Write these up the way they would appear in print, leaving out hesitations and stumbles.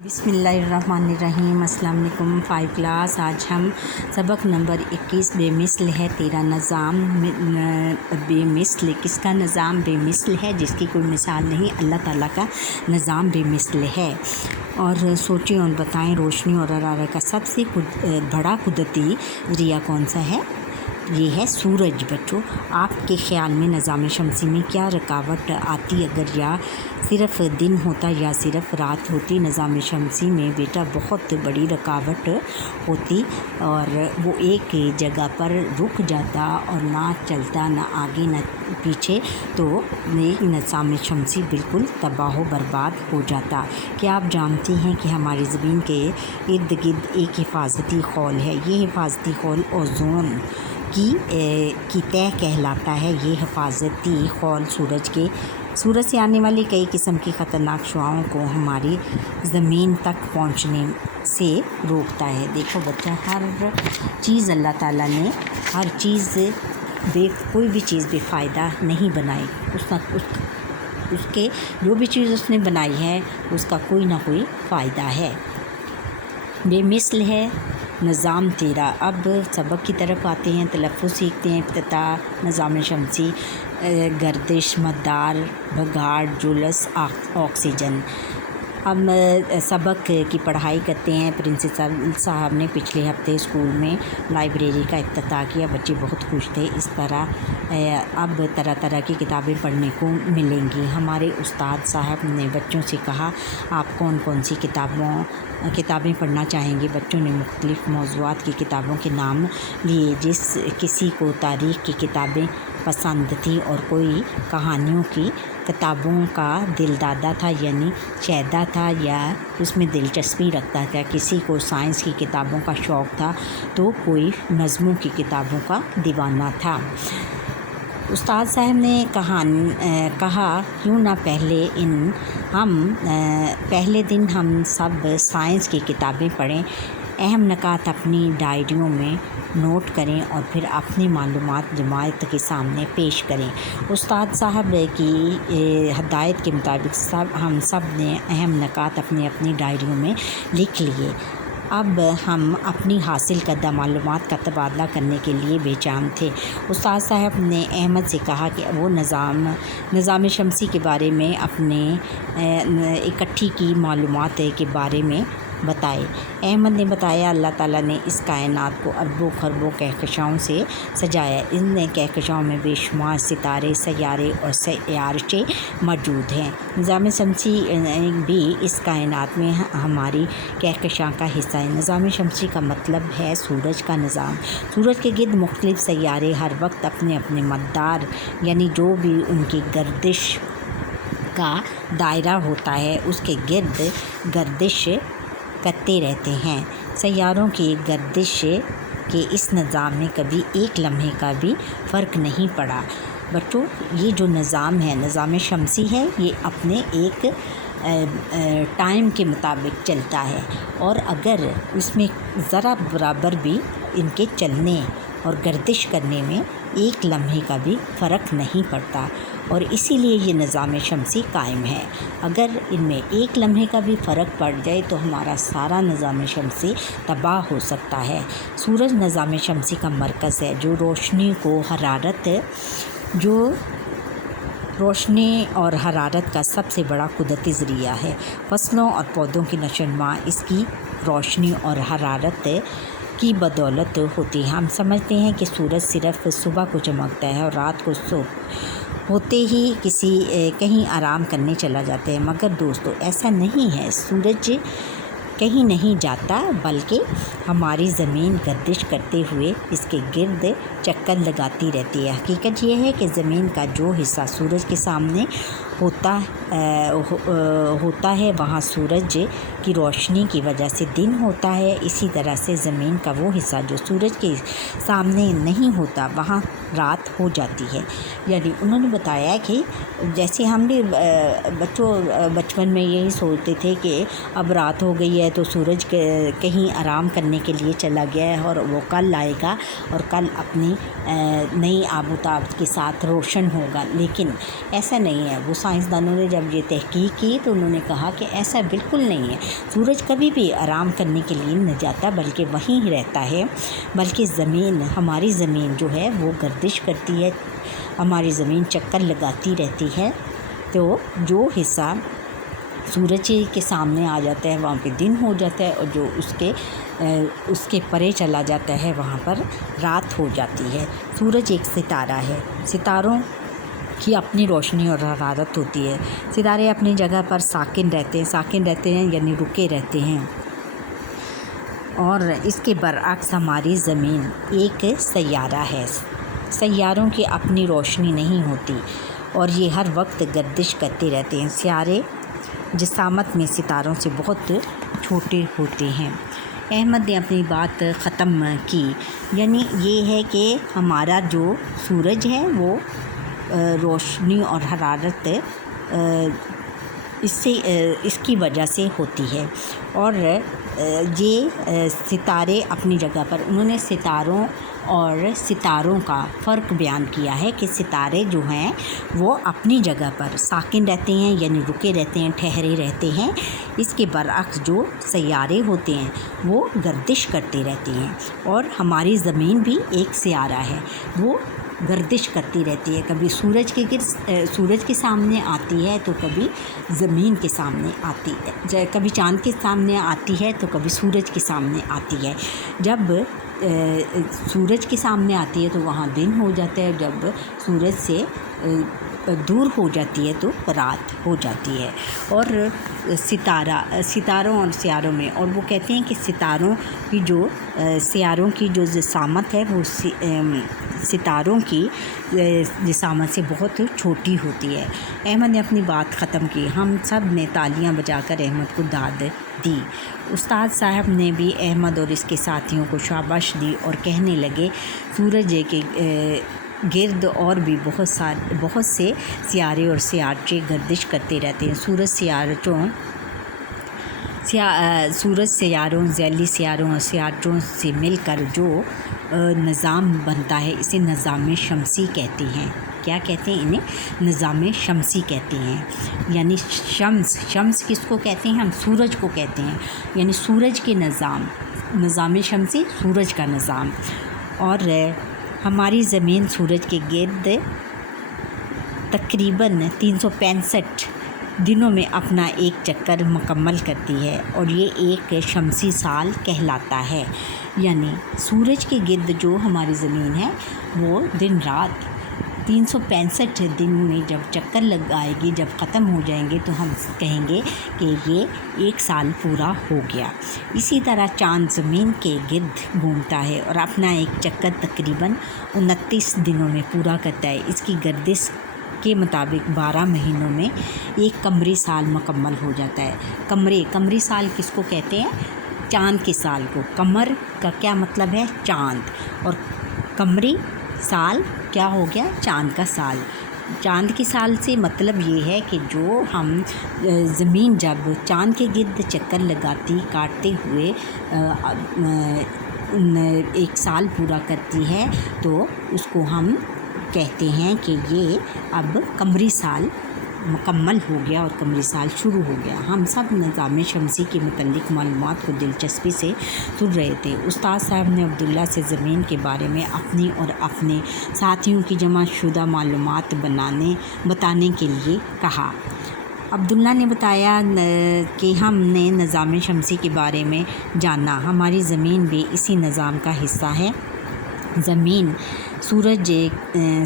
بسم اللہ الرحمن الرحیم۔ السلام علیکم 5 کلاس۔ آج ہم سبق نمبر 21 بے مثل ہے تیرا نظام بے مثل۔ کس کا نظام بے مثل ہے؟ جس کی کوئی مثال نہیں، اللہ تعالیٰ کا نظام بے مثل ہے۔ اور سوچیں اور بتائیں، روشنی اور حرارت کا سب سے بڑا قدرتی ذریعہ کون سا ہے؟ یہ ہے سورج۔ بچوں، آپ کے خیال میں نظام شمسی میں کیا رکاوٹ آتی اگر یا صرف دن ہوتا یا صرف رات ہوتی؟ نظام شمسی میں بیٹا بہت بڑی رکاوٹ ہوتی اور وہ ایک جگہ پر رک جاتا اور نہ چلتا، نہ آگے نہ پیچھے، تو نظام شمسی بالکل تباہ و برباد ہو جاتا۔ کیا آپ جانتے ہیں کہ ہماری زمین کے ارد گرد ایک حفاظتی خول ہے؟ یہ حفاظتی خول اوزون کی تہ کہلاتا ہے۔ یہ حفاظتی خول سورج سے آنے والی کئی قسم کی خطرناک شعاؤں کو ہماری زمین تک پہنچنے سے روکتا ہے۔ دیکھو بچہ، ہر چیز اللہ تعالیٰ نے کوئی بھی چیز بے فائدہ نہیں بنائی۔ اس کے جو بھی چیز اس نے بنائی ہے اس کا کوئی نہ کوئی فائدہ ہے۔ بے مثل ہے نظام تیرا۔ اب سبق کی طرف آتے ہیں، تلفظ سیکھتے ہیں۔ افتتاح، نظام شمسی، گردش، مدار، بھگاڑ، جولس، آکسیجن۔ اب سبق کی پڑھائی کرتے ہیں۔ پرنسپل صاحب نے پچھلے ہفتے اسکول میں لائبریری کا افتتاح کیا۔ بچے بہت خوش تھے۔ اس طرح اب طرح طرح کی کتابیں پڑھنے کو ملیں گی۔ ہمارے استاد صاحب نے بچوں سے کہا، آپ کون کون سی کتابیں پڑھنا چاہیں گے؟ بچوں نے مختلف موضوعات کی کتابوں کے نام لیے۔ کسی کو تاریخ کی کتابیں پسند تھیں اور کوئی کہانیوں کی کتابوں کا دلدادہ تھا، یعنی شیدا تھا یا اس میں دلچسپی رکھتا تھا۔ کسی کو سائنس کی کتابوں کا شوق تھا تو کوئی نظموں کی کتابوں کا دیوانہ تھا۔ استاد صاحب نے کہا، کیوں نہ پہلے دن ہم سب سائنس کی کتابیں پڑھیں، اہم نکات اپنی ڈائریوں میں نوٹ کریں اور پھر اپنی معلومات جماعت کے سامنے پیش کریں۔ استاد صاحب کی ہدایت کے مطابق ہم سب نے اہم نکات اپنی ڈائریوں میں لکھ لیے۔ اب ہم اپنی حاصل کردہ معلومات کا تبادلہ کرنے کے لیے بے چین تھے۔ استاد صاحب نے احمد سے کہا کہ وہ نظام شمسی کے بارے میں اپنے اکٹھی کی معلومات کے بارے میں بتائے۔ احمد نے بتایا، اللہ تعالیٰ نے اس کائنات کو اربوں خربوں کہکشاؤں سے سجایا۔ ان کہکشاؤں میں بے شمار ستارے، سیارے اور سیارچے موجود ہیں۔ نظام شمسی بھی اس کائنات میں ہماری کہکشاں کا حصہ ہے۔ نظام شمسی کا مطلب ہے سورج کا نظام۔ سورج کے گرد مختلف سیارے ہر وقت اپنے مدار، یعنی جو بھی ان کی گردش کا دائرہ ہوتا ہے، اس کے گرد گردش کرتے رہتے ہیں۔ سیاروں کی گردش کے اس نظام میں کبھی ایک لمحے کا بھی فرق نہیں پڑا۔ بچوں، یہ جو نظام ہے، نظام شمسی ہے، یہ اپنے ایک ٹائم کے مطابق چلتا ہے اور اگر اس میں ذرا برابر بھی ان کے چلنے اور گردش کرنے میں ایک لمحے کا بھی فرق نہیں پڑتا، اور اسی لیے یہ نظام شمسی قائم ہے۔ اگر ان میں ایک لمحے کا بھی فرق پڑ جائے تو ہمارا سارا نظام شمسی تباہ ہو سکتا ہے۔ سورج نظام شمسی کا مرکز ہے، جو روشنی اور حرارت کا سب سے بڑا قدرتی ذریعہ ہے۔ فصلوں اور پودوں کی نشو و نما اس کی روشنی اور حرارت کی بدولت ہوتی ہے۔ ہم سمجھتے ہیں کہ سورج صرف صبح کو چمکتا ہے اور رات کو ہوتے ہی کہیں آرام کرنے چلا جاتا ہے، مگر دوستو ایسا نہیں ہے۔ سورج کہیں نہیں جاتا، بلکہ ہماری زمین گردش کرتے ہوئے اس کے گرد چکر لگاتی رہتی ہے۔ حقیقت یہ ہے کہ زمین کا جو حصہ سورج کے سامنے ہوتا ہے وہاں سورج کی روشنی کی وجہ سے دن ہوتا ہے، اسی طرح سے زمین کا وہ حصہ جو سورج کے سامنے نہیں ہوتا وہاں رات ہو جاتی ہے۔ یعنی انہوں نے بتایا کہ جیسے ہم نے بچپن میں یہی سوچتے تھے کہ اب رات ہو گئی ہے تو سورج کہیں آرام کرنے کے لیے چلا گیا ہے اور وہ کل آئے گا اور کل اپنی نئی آب و تاب کے ساتھ روشن ہوگا، لیکن ایسا نہیں ہے۔ وہ سائنسدانوں نے جب یہ تحقیق کی تو انہوں نے کہا کہ ایسا بالکل نہیں ہے، سورج کبھی بھی آرام کرنے کے لیے نہیں جاتا بلکہ وہیں ہی رہتا ہے، بلکہ زمین، ہماری زمین جو ہے وہ گردش کرتی ہے، ہماری زمین چکر لگاتی رہتی ہے، تو جو حصہ سورج کے سامنے آ جاتا ہے وہاں پہ دن ہو جاتا ہے، اور جو اس کے پرے چلا جاتا ہے وہاں پر رات ہو جاتی ہے۔ سورج ایک ستارہ ہے، ستاروں کی اپنی روشنی اور حرارت ہوتی ہے، ستارے اپنی جگہ پر ساکن رہتے ہیں یعنی رکے رہتے ہیں، اور اس کے برعکس ہماری زمین ایک سیارہ ہے، سیاروں کی اپنی روشنی نہیں ہوتی اور یہ ہر وقت گردش کرتے رہتے ہیں، سیارے جسامت میں ستاروں سے بہت چھوٹے ہوتے ہیں۔ احمد نے اپنی بات ختم کی، یعنی یہ ہے کہ ہمارا جو سورج ہے وہ روشنی اور حرارت اس کی وجہ سے ہوتی ہے، اور یہ ستارے اپنی جگہ پر، انہوں نے ستاروں اور ستاروں کا فرق بیان کیا ہے کہ ستارے جو ہیں وہ اپنی جگہ پر ساکن رہتے ہیں یعنی رکے رہتے ہیں، ٹھہرے رہتے ہیں، اس کے برعکس جو سیارے ہوتے ہیں وہ گردش کرتے رہتے ہیں، اور ہماری زمین بھی ایک سیارہ ہے، وہ گردش کرتی رہتی ہے، کبھی سورج کے سامنے آتی ہے تو کبھی زمین کے سامنے آتی ہے، کبھی چاند کے سامنے آتی ہے تو کبھی سورج کے سامنے آتی ہے۔ جب سورج کے سامنے آتی ہے تو وہاں دن ہو جاتا ہے، جب سورج سے دور ہو جاتی ہے تو رات ہو جاتی ہے۔ اور ستاروں اور سیاروں میں، اور وہ کہتے ہیں کہ سیاروں کی جو جسامت ہے وہ ستاروں کی جسامت سے بہت چھوٹی ہوتی ہے۔ احمد نے اپنی بات ختم کی، ہم سب نے تالیاں بجا کر احمد کو داد دی۔ استاد صاحب نے بھی احمد اور اس کے ساتھیوں کو شاباش دی اور کہنے لگے، سورج کے گرد اور بھی بہت سے سیارے اور سیارچے گردش کرتے رہتے ہیں۔ سورج سیاروں، ذیلی سیاروں اور سیارچوں سے مل کر جو نظام بنتا ہے اسے نظام شمسی کہتے ہیں۔ کیا کہتے ہیں؟ انہیں نظام شمسی کہتے ہیں، یعنی شمس کس کو کہتے ہیں؟ ہم سورج کو کہتے ہیں، یعنی سورج کے نظام شمسی، سورج کا نظام۔ اور ہماری زمین سورج کے گرد تقریباً 365 دنوں میں اپنا ایک چکر مکمل کرتی ہے، اور یہ ایک شمسی سال کہلاتا ہے، یعنی سورج کے گرد جو ہماری زمین ہے وہ دن رات 365 دن میں جب چکر لگائے گی، جب ختم ہو جائیں گے تو ہم کہیں گے کہ یہ ایک سال پورا ہو گیا۔ اسی طرح چاند زمین کے گرد گھومتا ہے اور اپنا ایک چکر تقریباً 29 دنوں میں پورا کرتا ہے، اس کی گردش کے مطابق 12 مہینوں میں ایک قمری سال مکمل ہو جاتا ہے۔ قمری سال کس کو کہتے ہیں؟ چاند کے سال کو۔ قمر کا کیا مطلب ہے؟ چاند، اور قمری سال کیا ہو گیا؟ چاند کا سال۔ چاند کے سال سے مطلب یہ ہے کہ جو ہم زمین جب چاند کے گرد چکر لگاتی کاٹتے ہوئے ایک سال پورا کرتی ہے تو اس کو ہم کہتے ہیں کہ یہ اب قمری سال مکمل ہو گیا اور قمری سال شروع ہو گیا۔ ہم سب نظام شمسی کے متعلق معلومات کو دلچسپی سے سن رہے تھے۔ استاد صاحب نے عبداللہ سے زمین کے بارے میں اپنی اور اپنے ساتھیوں کی جمع شدہ معلومات بتانے کے لیے کہا۔ عبداللہ نے بتایا کہ ہم نے نظام شمسی کے بارے میں جانا، ہماری زمین بھی اسی نظام کا حصہ ہے۔ زمین سورج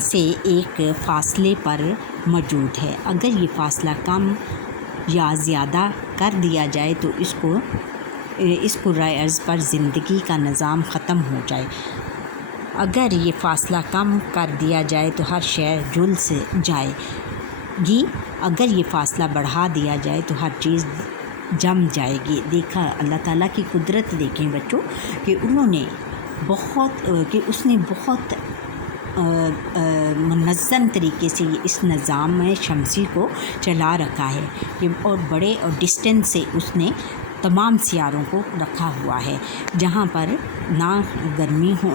سے ایک فاصلے پر موجود ہے، اگر یہ فاصلہ کم یا زیادہ کر دیا جائے تو اس کرۂ ارض پر زندگی کا نظام ختم ہو جائے، اگر یہ فاصلہ کم کر دیا جائے تو ہر شے جھلس جائے گی، اگر یہ فاصلہ بڑھا دیا جائے تو ہر چیز جم جائے گی۔ دیکھا اللہ تعالیٰ کی قدرت، دیکھیں بچوں کہ اس نے بہت منظم طریقے سے اس نظام شمسی کو چلا رکھا ہے، اور بڑے اور ڈسٹینس سے اس نے تمام سیاروں کو رکھا ہوا ہے، جہاں پر نہ گرمی ہو،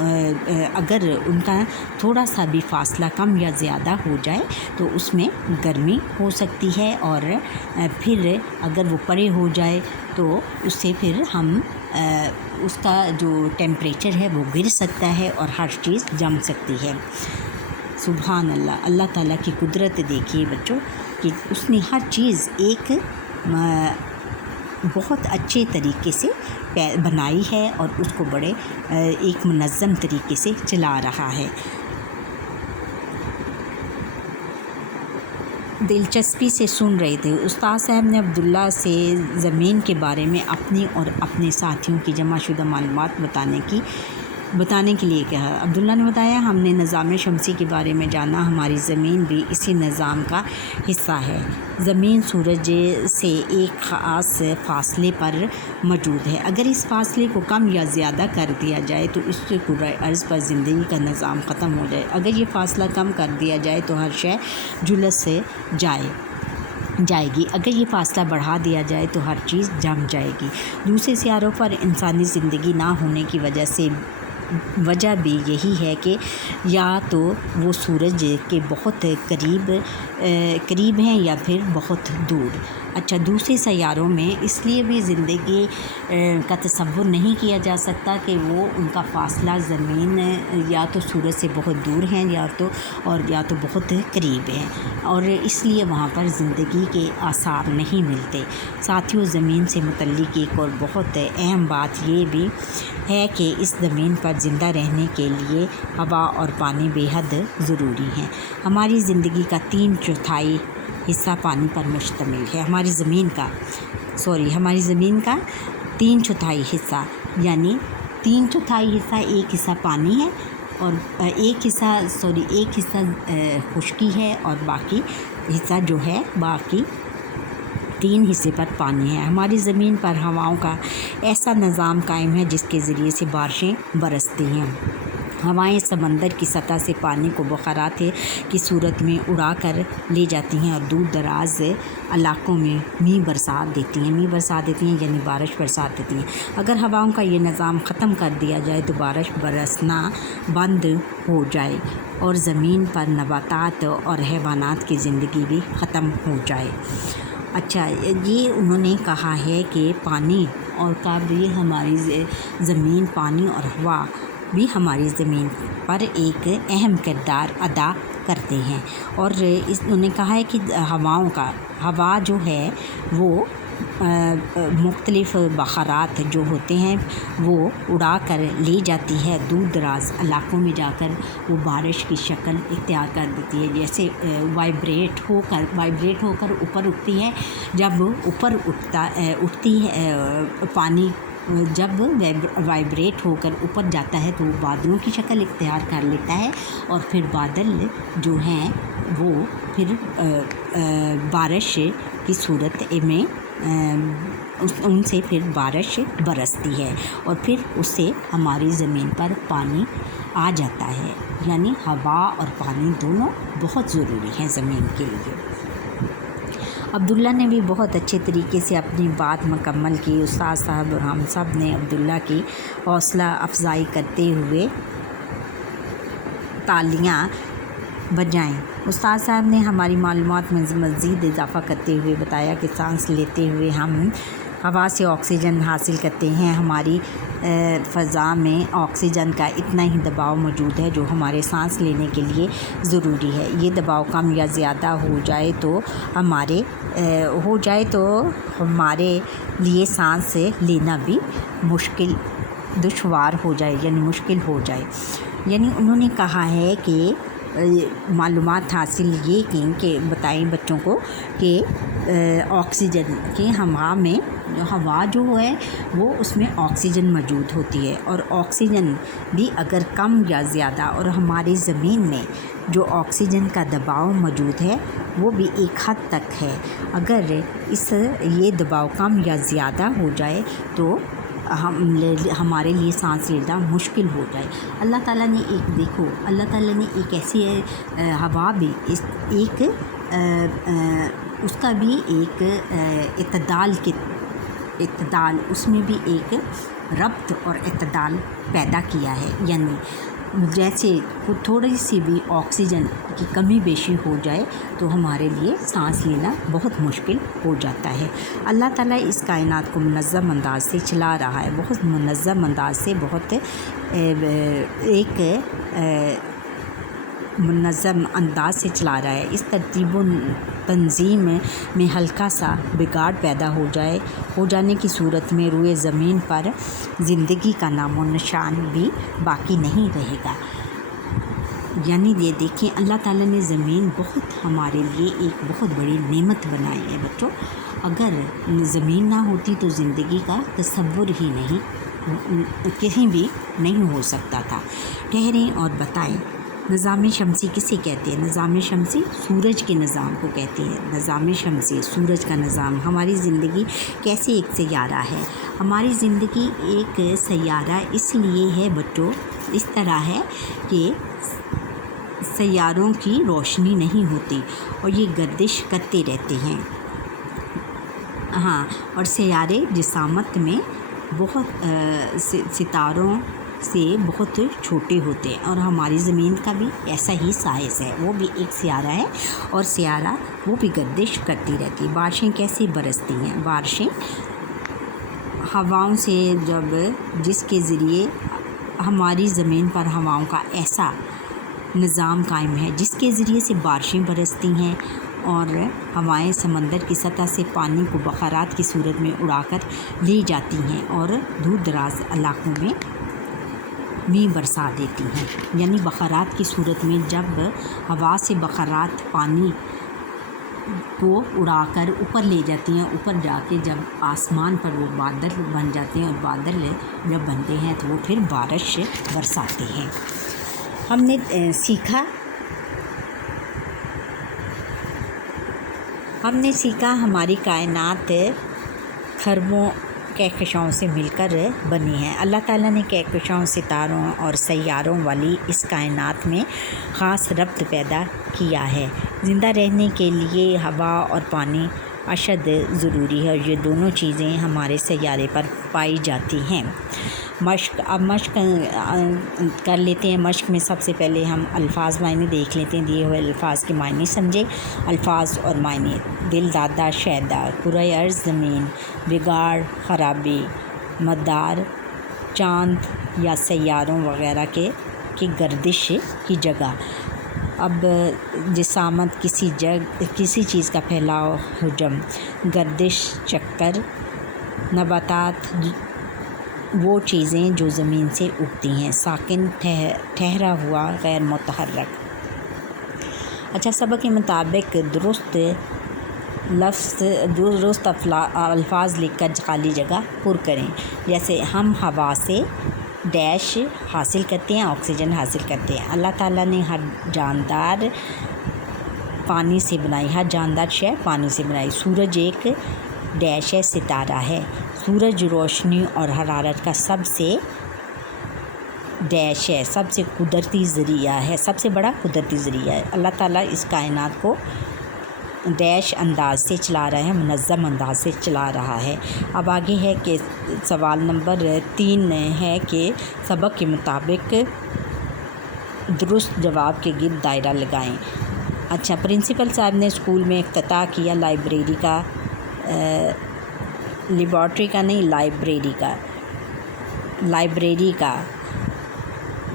اگر ان کا تھوڑا سا بھی فاصلہ کم یا زیادہ ہو جائے تو اس میں گرمی ہو سکتی ہے، اور پھر اگر وہ پرے ہو جائے تو اس سے پھر ہم اس کا جو ٹیمپریچر ہے وہ گر سکتا ہے اور ہر چیز جم سکتی ہے۔ سبحان اللہ، اللہ تعالیٰ کی قدرت دیکھیے بچوں کہ اس نے ہر چیز ایک بہت اچھے طریقے سے بنائی ہے اور اس کو بڑے ایک منظم طریقے سے چلا رہا ہے۔ دلچسپی سے سن رہے تھے، استاد صاحب نے عبداللہ سے زمین کے بارے میں اپنی اور اپنے ساتھیوں کی جمع شدہ معلومات بتانے کے لیے کہا۔ عبداللہ نے بتایا، ہم نے نظام شمسی کے بارے میں جانا، ہماری زمین بھی اسی نظام کا حصہ ہے۔ زمین سورج سے ایک خاص فاصلے پر موجود ہے، اگر اس فاصلے کو کم یا زیادہ کر دیا جائے تو اس سے کرۂ ارض پر زندگی کا نظام ختم ہو جائے، اگر یہ فاصلہ کم کر دیا جائے تو ہر شے جلس سے جائے گی، اگر یہ فاصلہ بڑھا دیا جائے تو ہر چیز جم جائے گی۔ دوسرے سیاروں پر انسانی زندگی نہ ہونے کی وجہ بھی یہی ہے کہ یا تو وہ سورج کے بہت قریب ہیں یا پھر بہت دور۔ اچھا، دوسرے سیاروں میں اس لیے بھی زندگی کا تصور نہیں کیا جا سکتا کہ وہ ان کا فاصلہ زمین یا تو سورج سے بہت دور ہیں یا تو بہت قریب ہیں، اور اس لیے وہاں پر زندگی کے آثار نہیں ملتے۔ ساتھیوں، زمین سے متعلق ایک اور بہت اہم بات یہ بھی ہے کہ اس زمین پر زندہ رہنے کے لیے ہوا اور پانی بے حد ضروری ہیں۔ ہماری زندگی کا 3/4 حصہ پانی پر مشتمل ہے۔ ہماری زمین کا 3/4 حصہ، یعنی 3/4 حصہ، ایک حصہ پانی ہے اور ایک حصہ خشکی ہے، اور باقی حصہ جو ہے، باقی 3 حصے پر پانی ہے۔ ہماری زمین پر ہواؤں کا ایسا نظام قائم ہے جس کے ذریعے سے بارشیں برستی ہیں۔ ہوائیں سمندر کی سطح سے پانی کو بخارات کی صورت میں اڑا کر لے جاتی ہیں اور دور دراز علاقوں میں میਂہ برسات دیتی ہیں یعنی بارش برسات دیتی ہیں۔ اگر ہواؤں کا یہ نظام ختم کر دیا جائے تو بارش برسنا بند ہو جائے اور زمین پر نباتات اور حیوانات کی زندگی بھی ختم ہو جائے۔ اچھا، یہ انہوں نے کہا ہے کہ پانی اور کا بھی ہماری زمین، پانی اور ہوا بھی ہماری زمین پر ایک اہم کردار ادا کرتے ہیں، اور انہوں نے کہا ہے کہ ہوا جو ہے وہ مختلف بخارات جو ہوتے ہیں وہ اڑا کر لے جاتی ہے دور دراز علاقوں میں، جا کر وہ بارش کی شکل اختیار کر دیتی ہے، جیسے وائبریٹ ہو کر اوپر اٹھتی ہے۔ جب اوپر اٹھتی ہے پانی، جب وائبریٹ ہو کر اوپر جاتا ہے تو وہ بادلوں کی شکل اختیار کر لیتا ہے، اور پھر بادل جو ہیں وہ پھر بارش کی صورت میں ان سے پھر بارش برستی ہے، اور پھر اس سے ہماری زمین پر پانی آ جاتا ہے۔ یعنی ہوا اور پانی دونوں بہت ضروری ہیں زمین کے لیے۔ عبداللہ نے بھی بہت اچھے طریقے سے اپنی بات مکمل کی۔ استاد صاحب اور ہم سب نے عبداللہ کی حوصلہ افزائی کرتے ہوئے تالیاں بجائیں۔ استاد صاحب نے ہماری معلومات میں مزید اضافہ کرتے ہوئے بتایا کہ سانس لیتے ہوئے ہم ہوا سے آکسیجن حاصل کرتے ہیں۔ ہماری فضا میں آکسیجن کا اتنا ہی دباؤ موجود ہے جو ہمارے سانس لینے کے لیے ضروری ہے۔ یہ دباؤ کم یا زیادہ ہو جائے تو ہمارے لیے سانس لینا بھی دشوار ہو جائے، یعنی مشکل ہو جائے۔ یعنی انہوں نے کہا ہے کہ معلومات حاصل یہ کی کہ بتائیں بچوں کو کہ آکسیجن کے ہوا جو ہے وہ اس میں آکسیجن موجود ہوتی ہے، اور آکسیجن بھی اگر کم یا زیادہ، اور ہماری زمین میں جو آکسیجن کا دباؤ موجود ہے وہ بھی ایک حد تک ہے، اگر یہ دباؤ کم یا زیادہ ہو جائے تو ہمارے لیے سانس لینا مشکل ہو جائے۔ اللہ تعالیٰ نے ایک ایسی ہوا بھی اس کا بھی ایک اعتدال کے اعتدال، اس میں بھی ایک ربط اور اعتدال پیدا کیا ہے. یعنی جیسے تھوڑی سی بھی آکسیجن کی کمی بیشی ہو جائے تو ہمارے لیے سانس لینا بہت مشکل ہو جاتا ہے. اللہ تعالیٰ اس کائنات کو منظم انداز سے چلا رہا ہے، بہت منظم انداز سے، بہت ایک منظم انداز سے چلا رہا ہے. اس ترتیب و تنظیم میں ہلکا سا بگاڑ پیدا ہو جانے کی صورت میں روئے زمین پر زندگی کا نام و نشان بھی باقی نہیں رہے گا. یعنی یہ دیکھیں، اللہ تعالیٰ نے زمین بہت ہمارے لیے ایک بہت بڑی نعمت بنائی ہے بچوں. اگر زمین نہ ہوتی تو زندگی کا تصور ہی کہیں بھی نہیں ہو سکتا تھا. ٹھہریں اور بتائیں، نظام شمسی کسے کہتے ہیں؟ نظام شمسی سورج کے نظام کو کہتے ہیں. نظام شمسی سورج کا نظام. ہماری زندگی کیسے ایک سیارہ ہے؟ ہماری زندگی ایک سیارہ اس لیے ہے بچوں، اس طرح ہے کہ سیاروں کی روشنی نہیں ہوتی اور یہ گردش کرتے رہتے ہیں. ہاں، اور سیارے جسامت میں بہت ستاروں سے بہت چھوٹے ہوتے ہیں، اور ہماری زمین کا بھی ایسا ہی سائز ہے، وہ بھی ایک سیارہ ہے اور سیارہ وہ بھی گردش کرتی رہتی ہے. بارشیں کیسے برستی ہیں؟ بارشیں ہواؤں سے، جس کے ذریعے ہماری زمین پر ہواؤں کا ایسا نظام قائم ہے جس کے ذریعے سے بارشیں برستی ہیں، اور ہوائیں سمندر کی سطح سے پانی کو بخارات کی صورت میں اڑا کر لے جاتی ہیں اور دور دراز علاقوں میں برسا دیتی ہیں. یعنی بخارات کی صورت میں جب ہوا سے بخارات پانی کو اڑا کر اوپر لے جاتی ہیں، اوپر جا کے جب آسمان پر وہ بادل بن جاتے ہیں، اور بادل جب بنتے ہیں تو وہ پھر بارش برساتے ہیں. ہم نے سیکھا ہماری کائنات خربوں کہکشاؤں سے مل کر بنی ہے. اللہ تعالیٰ نے کہکشاؤں، ستاروں اور سیاروں والی اس کائنات میں خاص ربط پیدا کیا ہے. زندہ رہنے کے لیے ہوا اور پانی اشد ضروری ہے، اور یہ دونوں چیزیں ہمارے سیارے پر پائی جاتی ہیں. اب مشق کر لیتے ہیں. مشق میں سب سے پہلے ہم الفاظ معنی دیکھ لیتے ہیں. دیے ہوئے الفاظ کے معنی سمجھے. الفاظ اور معنی: دل دادا شیدا، کرۂ ارض زمین، بگاڑ خرابی، مدار چاند یا سیاروں وغیرہ کی گردش کی جگہ. اب جسامت کسی چیز کا پھیلاؤ، حجم، گردش، چکر. نباتات وہ چیزیں جو زمین سے اگتی ہیں. ساکن ٹھہرا ہوا، غیر متحرک. اچھا، سبق کے مطابق درست الفاظ لکھ کر خالی جگہ پر کریں. جیسے ہم ہوا سے ڈیش حاصل کرتے ہیں، آکسیجن حاصل کرتے ہیں. اللہ تعالیٰ نے ہر جاندار پانی سے بنائی، ہر جاندار شے پانی سے بنائی. سورج ایک ڈیش ہے، ستارہ ہے. سورج روشنی اور حرارت کا سب سے ڈیش ہے، سب سے قدرتی ذریعہ ہے، سب سے بڑا قدرتی ذریعہ ہے. اللہ تعالیٰ اس کائنات کو ڈیش انداز سے چلا رہا ہے، منظم انداز سے چلا رہا ہے. اب آگے ہے کہ سوال نمبر 3 ہے کہ سبق کے مطابق درست جواب کے گرد دائرہ لگائیں. اچھا، پرنسپل صاحب نے اسکول میں افتتاح کیا لائبریری کا، لیبارٹری کا نہیں، لائبریری کا،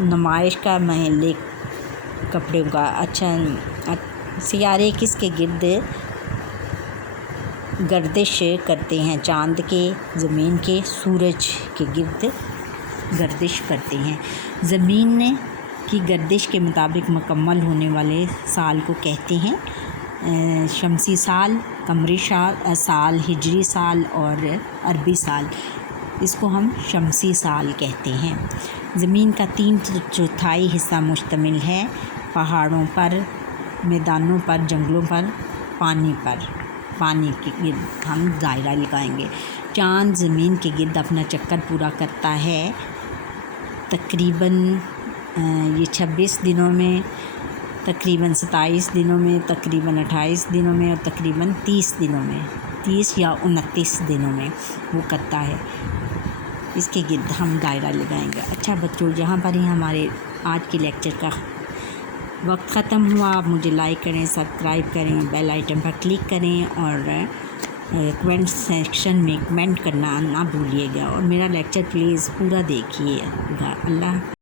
نمائش کا، محلے کپڑوں کا. اچھا، سیارے کس کے گرد گردش کرتے ہیں؟ چاند کے، زمین کے، سورج کے گرد گردش کرتے ہیں. زمین کی گردش کے مطابق مکمل ہونے والے سال کو کہتے ہیں شمسی سال، قمری سال، ہجری سال اور عربی سال. اس کو ہم شمسی سال کہتے ہیں. زمین کا 3/4 حصہ مشتمل ہے پہاڑوں پر، میدانوں پر، جنگلوں پر، پانی کے گرد ہم دائرہ لگائیں گے. چاند زمین کے گرد اپنا چکر پورا کرتا ہے تقریباً یہ 26 دنوں میں، تقریباً 27 دنوں میں، تقریباً 28 دنوں میں اور تقریباً 30 دنوں میں. 30 یا 29 دنوں میں وہ کرتا ہے، اس کے گرد ہم دائرہ لگائیں گے۔ اچھا بچوں، یہاں پر ہی ہمارے آج کے لیکچر کا وقت ختم ہوا۔ آپ مجھے لائک کریں، سبسکرائب کریں، بیل آئٹن پر کلک کریں اور کمنٹ سیکشن میں کمنٹ کرنا نہ بھولیے گا، اور میرا لیکچر پلیز پورا دیکھیے گا۔ اللہ